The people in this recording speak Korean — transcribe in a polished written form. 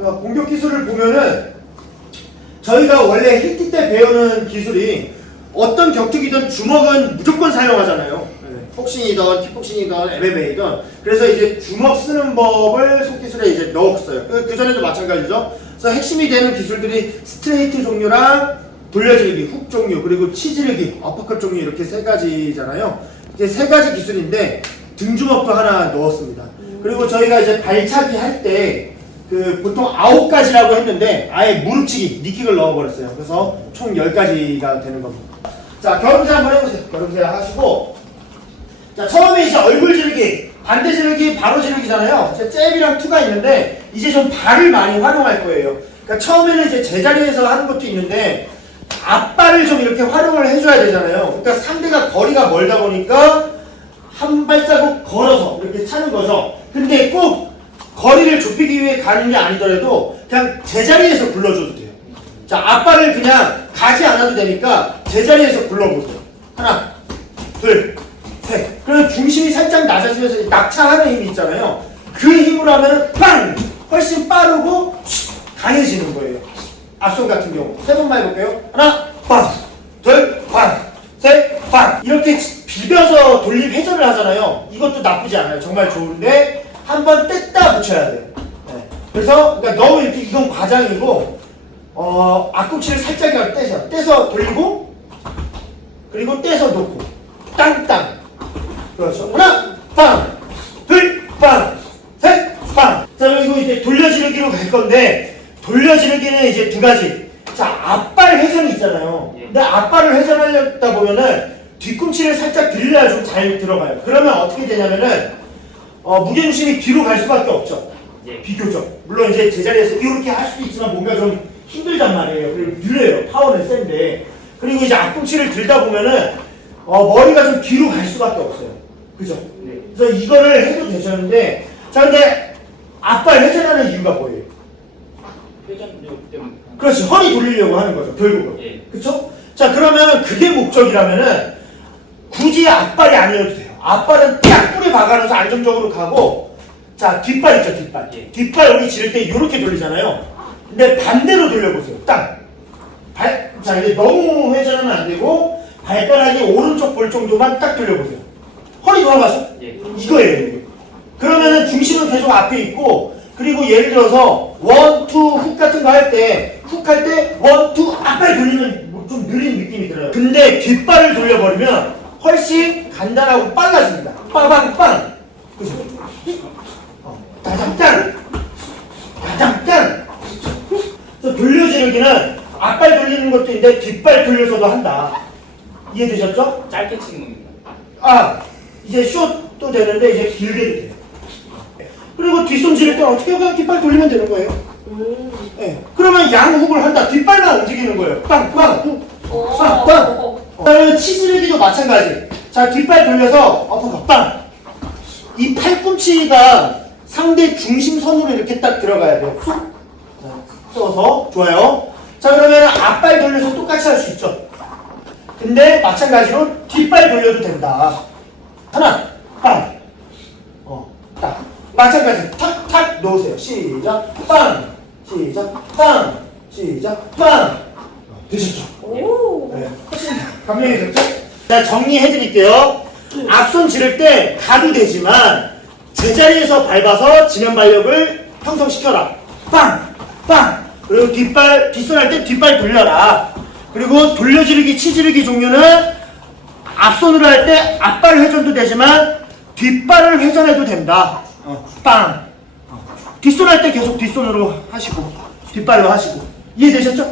공격 기술을 보면은 저희가 원래 힐티 때 배우는 기술이 어떤 격투기든 주먹은 무조건 사용하잖아요. 복싱이든 킥복싱이든 MMA든. 그래서 이제 주먹 쓰는 법을 속기술에 이제 넣었어요. 그 전에도 마찬가지죠. 그래서 핵심이 되는 기술들이 스트레이트 종류랑 돌려지르기, 훅 종류, 그리고 치지르기, 어퍼컷 종류 이렇게 세 가지잖아요. 이제 세 가지 기술인데 등주먹도 하나 넣었습니다. 그리고 저희가 이제 발차기 할 때 그 보통 9가지라고 했는데 아예 무릎치기, 니킥을 넣어버렸어요. 그래서 총 10가지가 되는 겁니다. 자, 겨루기 한번 해보세요. 겨루기 하시고, 자, 처음에 이제 얼굴 지르기, 반대 지르기, 바로 지르기잖아요. 잽이랑 투가 있는데 이제 좀 발을 많이 활용할 거예요. 그러니까 처음에는 이제 제자리에서 하는 것도 있는데 앞발을 좀 이렇게 활용을 해줘야 되잖아요. 그러니까 상대가 거리가 멀다 보니까 한 발자국 걸어서 이렇게 차는 거죠. 근데 꼭 거리를 좁히기 위해 가는 게 아니더라도 그냥 제자리에서 굴러줘도 돼요. 자, 앞발을 그냥 가지 않아도 되니까 제자리에서 굴러보세요. 하나, 둘, 셋. 그러면 중심이 살짝 낮아지면서 낙차하는 힘이 있잖아요. 그 힘으로 하면 빵! 훨씬 빠르고 강해지는 거예요. 앞손 같은 경우. 세 번만 해볼게요. 하나, 빵! 둘, 빵! 셋, 빵! 이렇게 비벼서 돌림 회전을 하잖아요. 이것도 나쁘지 않아요. 정말 좋은데 한번 뗐다 붙여야 돼요. 네. 그래서 그러니까 너무 이렇게 이건 과장이고 앞꿈치를 살짝 떼서 돌리고 그리고 떼서 놓고 땅땅. 그렇죠. 하나, 빵! 둘, 빵! 셋, 빵! 자, 그리고 이제 돌려지르기로 갈 건데 돌려지르기는 이제 두 가지. 자, 앞발 회전이 있잖아요. 근데 앞발을 회전하려다 보면은 뒤꿈치를 살짝 들려야 좀 잘 들어가요. 그러면 어떻게 되냐면은 무게중심이 뒤로 갈 수밖에 없죠. 비교적. 물론 이제 제자리에서 이렇게 할 수도 있지만 뭔가 좀 힘들단 말이에요. 그리고 느려요. 파워는 센데. 그리고 이제 앞꿈치를 들다 보면은 머리가 좀 뒤로 갈 수밖에 없어요. 그죠? 네. 그래서 이거를 해도 되셨는데, 자, 근데 앞발 회전하는 이유가 뭐예요? 회전력 때문에. 그렇지. 허리 돌리려고 하는 거죠. 결국은. 예. 그쵸? 자, 그러면 그게 목적이라면은 굳이 앞발이 아니어도 돼요. 앞발은 딱 뿌리 박아놔서 안정적으로 가고, 자, 뒷발 있죠, 뒷발. 예. 뒷발 우리 지를 때 이렇게 돌리잖아요. 근데 반대로 돌려보세요. 딱. 자, 이제 너무 회전하면 안 되고, 발가락이 오른쪽 볼 정도만 딱 돌려보세요. 허리 돌아가죠? 예. 이거예요, 이거. 그러면은 중심은 계속 앞에 있고, 그리고 예를 들어서 원, 투, 훅 같은 거 할 때, 훅 할 때 원, 투, 앞발 돌리면 좀 느린 느낌이 들어요. 근데 뒷발을 돌려버리면 훨씬 간단하고 빨라집니다. 빠방빵! 그죠? 따장땅! 따장땅! 그래서 돌려지르기는 앞발 돌리는 것도 있는데 뒷발 돌려서도 한다. 이해되셨죠? 짧게 치는 겁니다. 아, 이제 숏도 되는데 이제 길게도 돼요. 그리고 뒷손 지를 때 어떻게 그냥 뒷발 돌리면 되는 거예요. 네. 그러면 양훅을 한다. 뒷발만 움직이는 거예요. 빵, 빵, 빵, 빵. 치지르기도 마찬가지. 자, 뒷발 돌려서 어퍼컷 빵. 이 팔꿈치가 상대 중심선으로 이렇게 딱 들어가야 돼요. 써서 좋아요. 자, 그러면 앞발 돌려서 똑같이 할 수 있죠. 근데 마찬가지로 뒷발 돌려도 된다. 하나, 빵. 딱. 마찬가지. 탁탁 놓으세요. 시작. 빵. 시작. 빵. 시작. 빵. 되셨죠? 오. 네. 훨씬 감명이 됐죠? 자, 정리해 드릴게요. 앞손 지를 때 가도 되지만 제자리에서 밟아서 지면 발력을 형성시켜라. 빵. 빵. 그리고 뒷손 할 때 뒷발 돌려라. 그리고 돌려지르기, 치지르기 종류는 앞손으로 할 때 앞발 회전도 되지만 뒷발을 회전해도 된다. 빵. 뒷손 할 때 계속 뒷손으로 하시고 뒷발로 하시고. 이해되셨죠?